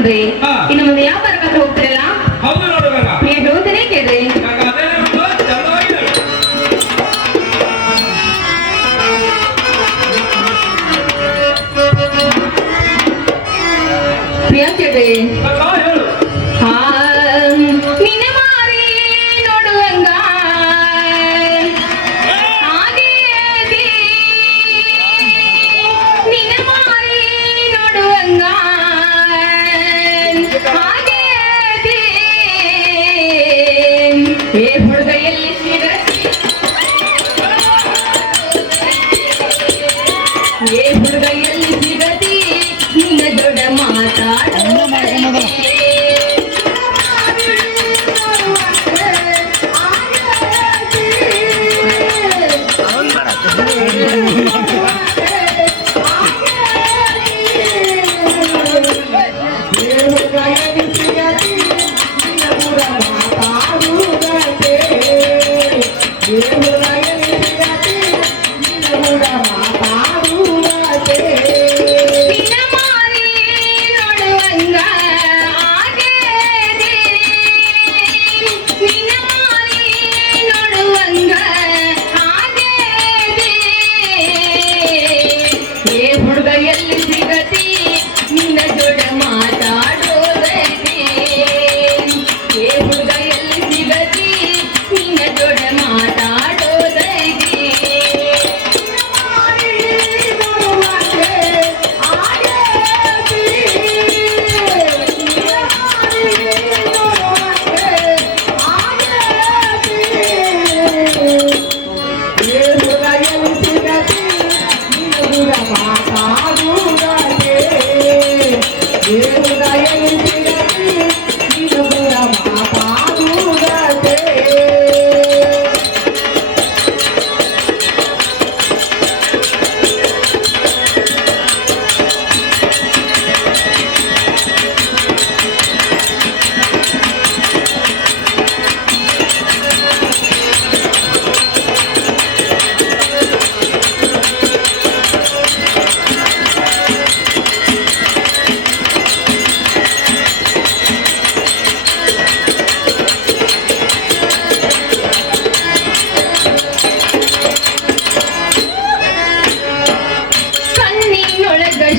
ಬಂದ್ರಿ. ಇನ್ನು ಮುಂದೆ ವ್ಯಾಪಾರಕ್ಕೆ ಹತ್ರ ಹೋಗ್ತಿರಲ್ಲ? ಹೌದು ನೋಡುವಾಗ ಹೇಳ್ತೇನೆ ಕೇಳ್ರಿ. ಪ್ರಿಯಾ ಕೇಳ್ರಿ. ನಿನ್ನ ಮಾರಿ ನೋಡುವಂಗ ಹಾಗೆ ನಿನ್ನ ಮಾರಿ ನೋಡುವಂಗ ಹಾಗೆ ಏ ಹುಡುಗ ಎಲ್ಲಿ ಸಿಗತಿ ಏ ಹುಡುಗ ಎಲ್ಲಿ ಸಿಗತಿ ನಿನ್ನ ದೊಡ್ಡ ಮಾತಾಡ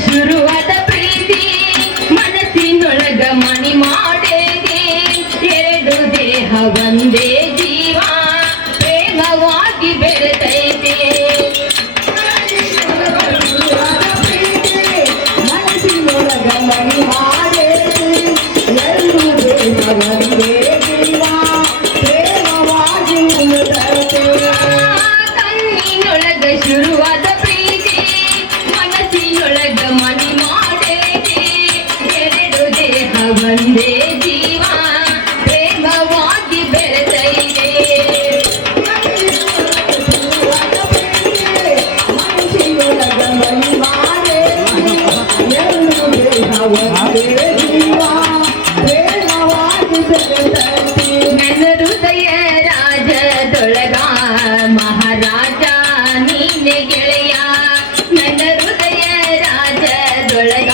ಶುರುವಾದ ಪ್ರೀತಿ ಮನಸ್ಸಿನೊಳಗ ಮಣಿ ಮಾಡೇಗೆ ಎರಡು ದೇಹ ಒಂದೇ ಜೀವ ಪ್ರೇಮವಾಗಿ ಬೆರೆತೈತೆ ಮನಸ್ಸಿನೊಳಗ ಮಣಿ ಮಾಡೇಗೆ ಎರಡು ದೇಹ ಒಂದೇ ಜೀವ ಪ್ರೇಮವಾಗಿ ಬೆರೆತೈತೆ ಕಣ್ಣಿನೊಳಗ ಶುರುವಾದ ಒಂದೇ ಜೀವ ಪ್ರೇಮವಾಗಿ ಬೆರೆತೈತೆ ನನ್ನ ಹೃದಯ ರಾಜದೊಳಗ ಮಹಾರಾಜ ನೀನೆ ಗೆಳೆಯ ನನ್ನ ಹೃದಯ ರಾಜದೊಳಗ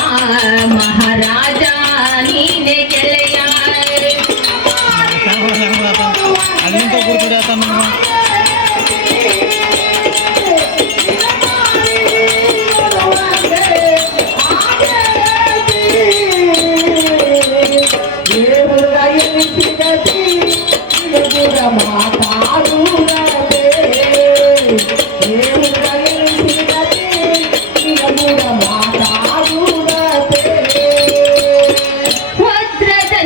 ಮಹಾರಾಜ ನೀನೆ ಗೆಳೆಯ ಭದ್ರದ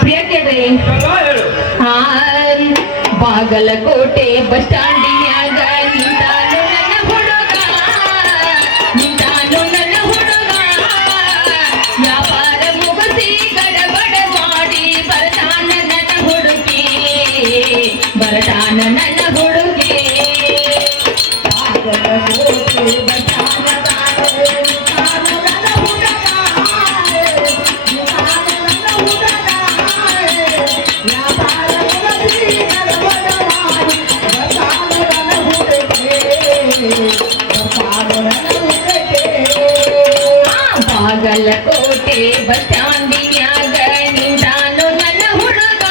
ಪ್ರಿಯ ಕೇಳ್ರಿ ಬಾಗಲಕೋಟೆ ಬಸ್ ಸ್ಟ್ಯಾಂಡಿನ್ಯಾಗ ನಿಂತಾನು ನನ್ನ ಹುಡುಗ ವ್ಯಾಪಾರ ಮುಗಿಸಿ ಗಡಬಡ ಮಾಡಿ ಬರ್ತಾನ ನನ್ನ ಹುಡುಗಿ ಬಾಗಲಕೋಟೆ ಬಸ್ ಬಾಗಲಕೋಟೆ ಬಸ್ ಸ್ಟ್ಯಾಂಡಿನ್ಯಾಗ ನಿಂತಾನು ನನ್ನ ಹುಡುಗ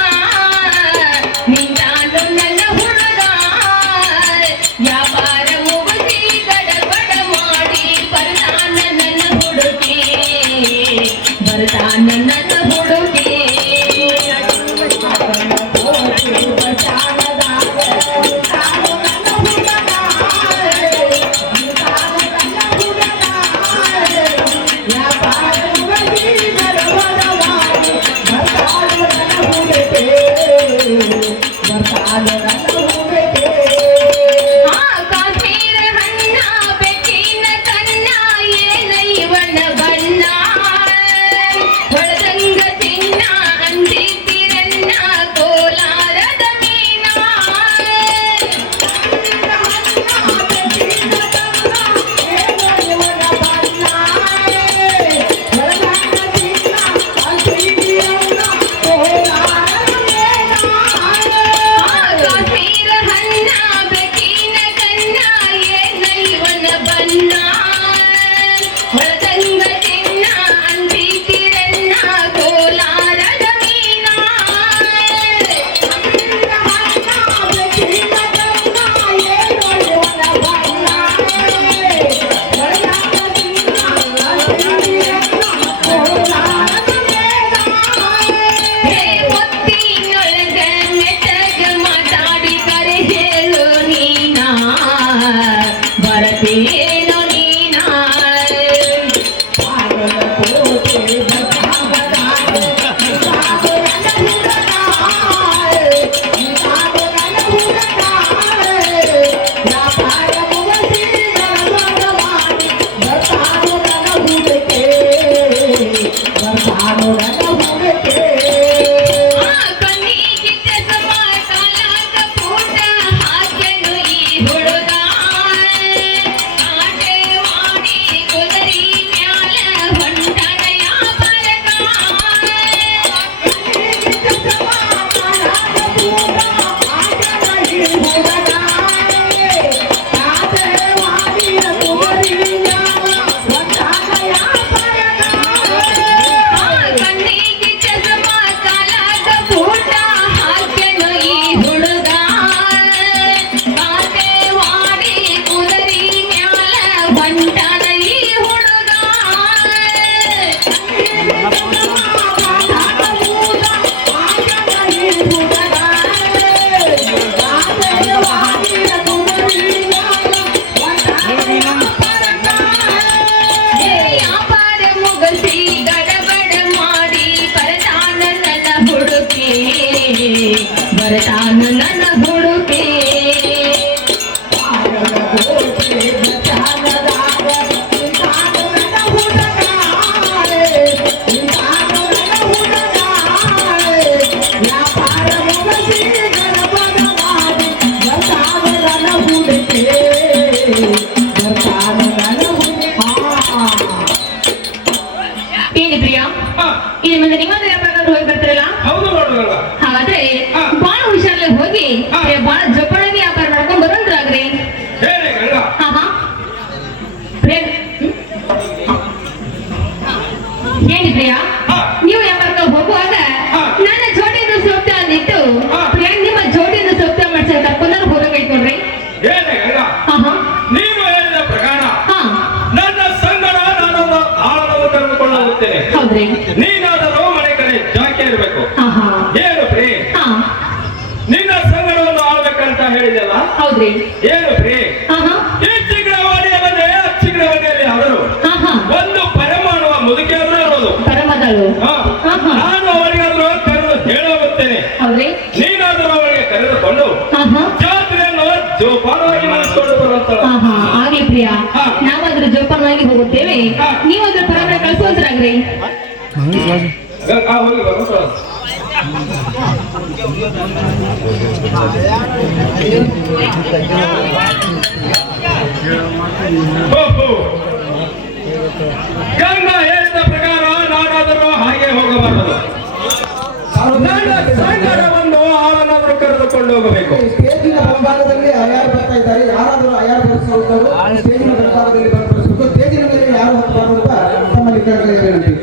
ವ್ಯಾಪಾರ ಮುಗಿಸಿ ಗಡಬಡ ಮಾಡಿ ಬರ್ತಾನ ನನ್ನ ಹುಡುಗಿ ಕಾಶ್ಮೀರ ಹಣ್ಣ ಬೆಕ್ಕಿನ ಕನ್ನ ಏನೈವನ ಬಣ್ಣ ಹೊಳದಂಗ ಚಿನ್ನ ಅಂದಿತ್ತಿರನ್ನ ಕೋಲಾರದ ಮೀನ ಕಾಶ್ಮೀರ ಹಣ್ಣ ಬೆಕ್ಕಿನ ಕನ್ನ ಏನೈವನ ಬಣ್ಣ ಹೊಳದಂಗ ಚಿನ್ನ ಅಂದಿತ್ತಿರನ್ನ ಕೋಲಾರದ ಮೀನ ಹೇ ಒತ್ತಿನೊಳಗ ಮೆಟ್ಟಗ ಮಾತಾಡಿ ಕರೆ ಹೇಳು ನೀನ ಬರತೇನೋ ನೀನ ಕಣ್ಣಿಗೆ ಚಸ್ಮಾ ಕಾಲಾಗ ಪೂಟ ಹಾಕ್ಯನು ಈ ಹುಡುಗ ಕಾಟೆವಾಡಿ ಕುದುರಿ ಮ್ಯಾಲ ಹೊಂಟನ ಯಾವರಗ ಕಣ್ಣಿಗೆ ಚಸ್ಮಾ ಕಾಲಾಗ ಪೂಟ ಹಾಕ್ಯನು ಈ ಹುಡುಗ ಕಾಟೆವಾಡಿ ಕುದುರಿ ಮ್ಯಾಲ ಹೊಂಟನ ಈ ಹುಡುಗ ವ್ಯಾಪಾರ ಮುಗಿಸಿ ಗಡಬಡ ಮಾಡಿ ಬರ್ತಾನ ನನ್ನ ಹುಡುಗಿ ಏನಿ ಪ್ರಿಯ ಇನ್ನು ಮುಂದೆ ನಿಮ್ಮದು ವ್ಯಾಪಾರಕ್ಕೆ ಹೋಗಿ ಬರ್ತಿರಲ್ಲ ಹೌದು ನೋಡುದಲ್ಲ. ಹಾಗಾದ್ರೆ ಬಾಳ ಹುಷಾರಲ್ಲಿ ಹೋಗಿ ಬಾಳ ಜೋಪಾನಾಗಿ ವ್ಯಾಪಾರ ಮಾಡ್ಕೊಂಡ್ ಬರೋದ್ರಾಗ್ರಿ ಹೇಳಿ ಗಂಗಾ. ಏನಿ ಪ್ರಿಯ ನೀವು ವ್ಯಾಪಾರಕ್ಕೆ ಹೋಗುವಾಗ ನನ್ನ ಜೋಡಿಯನ್ನು ಸೂಕ್ತ ಅಂದಿಟ್ಟು ಪ್ರಿಯ ನಿಮ್ಮ ಜೋಡಿಯನ್ನು ಸೂಕ್ತ ಮಾಡ್ಸಕ್ ಕರ್ಕೊಂಡ್ ಹೋಗಂಗೈತ್ ನೋಡ್ರಿ. ಹೇಳಿ ಗಂಗಾ. ನೀನು ಹೇಳಿದ ಪ್ರಕಾರ ನನ್ನ ಸಂಗಡ ನಾನು ಆಳವನ್ನು ತೆಗೆದುಕೊಳ್ಳುತ್ತೇನೆ. ಹೌದ್ರಿ. ನೀನಾದರೂ ಮನೆ ಕಡೆ ಜಾಕೆ ಇರಬೇಕು. ಏನು ಪ್ರೀ ನಿನ್ನ ಸಂಗಡವನ್ನು ಆಳ್ಬೇಕಂತ ಹೇಳಿದೆಲ್ಲ. ಹೌದ್ರಿ. ಏನು ಪ್ರೀ ಈ ಚಿಕ್ಕಡವಾಡಿಯಲ್ಲದೆ ಆ ಚಿಕ್ಕಡವಾಡಿಯಲ್ಲಿ ಅವರು ಒಂದು ಪರಮಾಣುವ ಮುದುಕಿಯಾದರೂ ಇರೋದು. ಪರಮದಳು ನೀವೊಂದು ಪರಮೆ ಕಳ್ಸೋದ್ರಾಗ್ರಿ. ಹೋಗಿ ಬರೋದು ಗಂಗ ಹೇಳಿದ ಪ್ರಕಾರ ನಾನಾದರೂ ಹಾಗೆ ಹೋಗಬಾರದು. ನನ್ನ ಸಂಗಡವನ್ನು ಆಳನಾದರೂ ಕರೆದುಕೊಂಡು ಹೋಗಬೇಕು. ಸ್ಟೇಜಿನ ಮುಂಭಾಗದಲ್ಲಿ ಯಾರು ಬರ್ತಾ ಇದ್ದಾರೆ, ಯಾರಾದರೂ ಯಾರು ಬರೆಸಿರುತ್ತಾರೋ ಸ್ಟೇಜಿನ ಮುಂಭಾಗದಲ್ಲಿ ಬರೆಸಬೇಕು. ಸ್ಟೇಜಿನ ಮೇಲೆ ಯಾರು ಹೋಗಬಾರದು ಅಂತ ತಮ್ಮಲ್ಲಿ ಕೇಳಲಿಕ್ಕೆ ವಿನಂತಿ.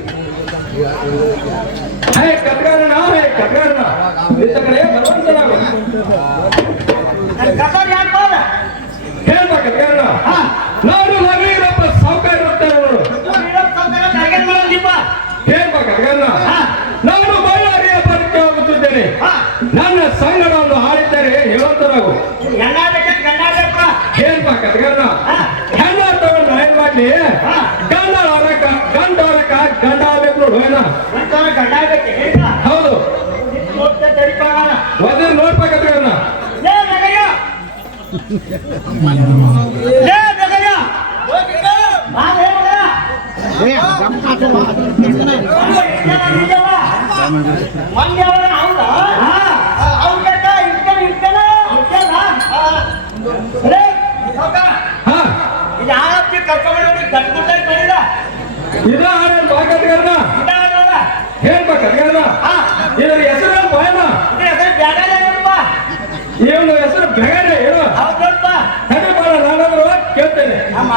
ಹೇ ಕತ್ಗಾರಣ, ಹೇ ಕತ್ಗಾರಣ, ನಿನ್ನ ಕಡೆ ಬರುವಂತನಾಗು. ಹೇಳ್ಬಾ ಕತ್ಗಾರಣ, ನಾನು ನವೀರಪ್ಪ ಸಾವುಕಾರ ಇರುತ್ತೇನೆ ನೋಡು. ಹೇಳ್ಬಾ ಕತ್ಗಾರಣ, ನಾನು ಬಳ್ಳಾರಿಯ ಬರಕ್ಕೆ ಹೋಗುತ್ತಿದ್ದೇನೆ. ನನ್ನ ಸಂಗಡವನ್ನು ಹಾಡಿದ್ದರೆ ಹೇಳುವಂತನಾಗು. ಹೇಳ್ಬಾ ಕತ್ಗಾರಣ, ಹೆಣ್ಣ ತಗೊಂಡು ಏನ್ ಮಾಡ್ಲಿ, ಗಂಡ ಹೊರಕ ಗಂಡ ಹೊರಕ ಗಂಡ ಆಗ್ಬೇಕು ನೋಡು. ಏನ ಹೌದು ಒದ ನೋಡ್ಪಾ ಕತ್ಗಾರಣ. ಇದ ಆಡಲ್ ಬಾ ಕತ್ಗಾರಣ. ಹೇಳ್ಬಾ ಕತ್ಗಾರಣ, ಇದ್ರ ಹೆಸರು ಬಾಯನ, ಇವನು ಹೆಸರು ಬೆಗನೆ. ಏನು ತಡೆ ಬಾಳ, ನಾನಾದ್ರೂ ಕೇಳ್ತೇನೆ. ನಮ್ಮ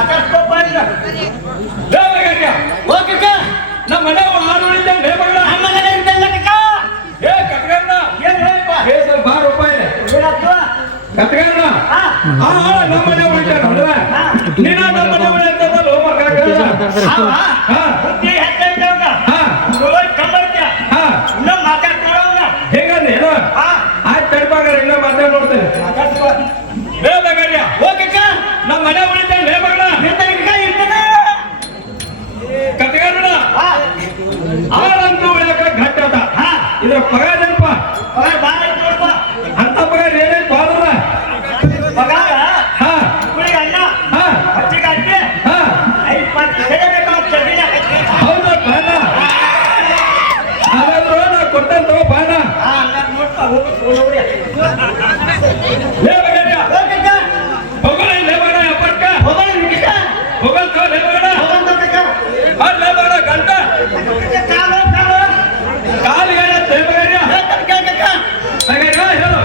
ಮನೆ ಆಡಳಿತ ನೇಮಗಳ ಏ ಕತ್ಗಾರಣ, ಏ ಸ್ವಲ್ಪ 6 ರೂಪಾಯಿ ಕತ್ಗಾರಣ. ನಮ್ಮ ಮನೆ ಉಳಿತಾನ ಅಂದ್ರೆ ನೀನ ನಮ್ಮ ಮನೆ ಉಳಿತದಲ್ಲ ಹೇಗಂದ್ರೆ ಏನು ಆಯ್ತು ತಡ್ಬಾಗ ಇಲ್ಲ ಮಾತಾಡಿ ನೋಡ್ತೇನೆ. ನಮ್ಮ ಮನೆ ಉಳಿತಾನ ನೇಮಗಳ ಕತ್ಗಾರಣ. ಆಳಂತೂ ಉಳಿಯಕ ಘಟ್ಟ ಅದ. ಇದ್ರ ಪಗಾರ ಏನಪ್ಪ ಅಂತ ಪಗಾರ ಏನೈತ್ ಬಾದ್ರ? ಹೌದಾ ಬಾಣ, ಅದಾದ್ರು ನಾ ಕೊಟ್ಟಂತ ಬಾಣ. ಹೊಗಳ ಲೇಬಣ ಅಪ್ಪಕ್ಕ ಹೊಗಲ್ತ ಲೇಬಣ ಲೇಬಣ ಗಂಟ ಕಾಲಿಗೆ ಲೇಬಗಾರ್ಯ ಹೇಳು.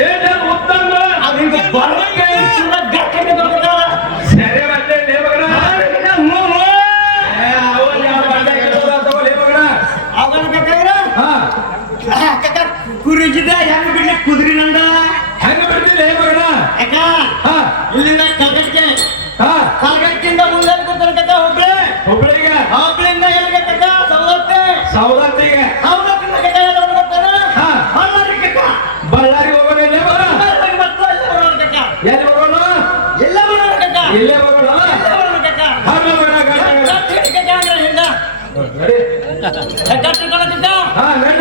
ಏನೇನು ಉತ್ತಮ ಅದಕ್ಕೆ ಬರಕ್ಕೆ ಸುಮ್ಮನೆ ಗಟ್ಟಿಗೆ ಬರ್ತಾರ ಸರಿ ಮತ್ತೆ ಲೇ ಮಗನ ಅವನ್ ಯಾವ ಬಂಡೆ ತಗೋ ಲೇ ಮಗನ ಅವನ ಬೇಕಾಗಿರ ಹಾ ಕುರಿಜಿದ ಹೆಂಗ್ ಬಿಡ್ಲಿ ಕುದುರಿ ನಂದ ಹೆಂಗ ಬಿಡ್ತಿ ಲೇ ಮಗನ ಯಾಕ ಹಾ ಇಲ್ಲಿಂದ ಕಲ್ಗಟ್ಟಿಗೆ ಹಾ ಕಲ್ಗಟ್ಟಿಂದ ಮುಂದೆ ಕೂತಾರ ಕಕ್ಕ ಒಬ್ಳೆ ಹುಬ್ಳಿಗೆ ಒಬ್ಳಿಂದ ಎಲ್ಲಿಗೆ ಕಕ್ಕ ಸವಲತ್ತೆ ಸವದತ್ತಿಗೆ ಸವಲತ್ತಿಂದ ಕಕ್ಕ ಎಲ್ಲ ಬರ್ತಾರ ಹಾ. ಬಳ್ಳಾರಿ ಕಕ್ಕ ಬಳ್ಳಾರಿ ಹೋಗೋಣ ಲೇ ಮಗನ ಬಳ್ಳಾರಿ ಮತ್ತು ಅಲ್ಲೇ ಬರೋಣ ಕಕ್ಕ ಎಲ್ಲಿ ಬರೋಣ ಎಲ್ಲ ಬರೋಣ ಕಕ್ಕ ಇಲ್ಲೇ ಬರೋಣ ಎಲ್ಲ ಬರೋಣ ಕಕ್ಕ ಹರ್ಲ ಮಗನ ಗಾಡಿ ಗಟ್ಟಿ ಕಕ್ಕ ಅಂದ್ರೆ ಹಿಂದ ರೆಡಿ ಗಟ್ಟಿ ಕಕ್ಕ ಹಾ ಗಂಡ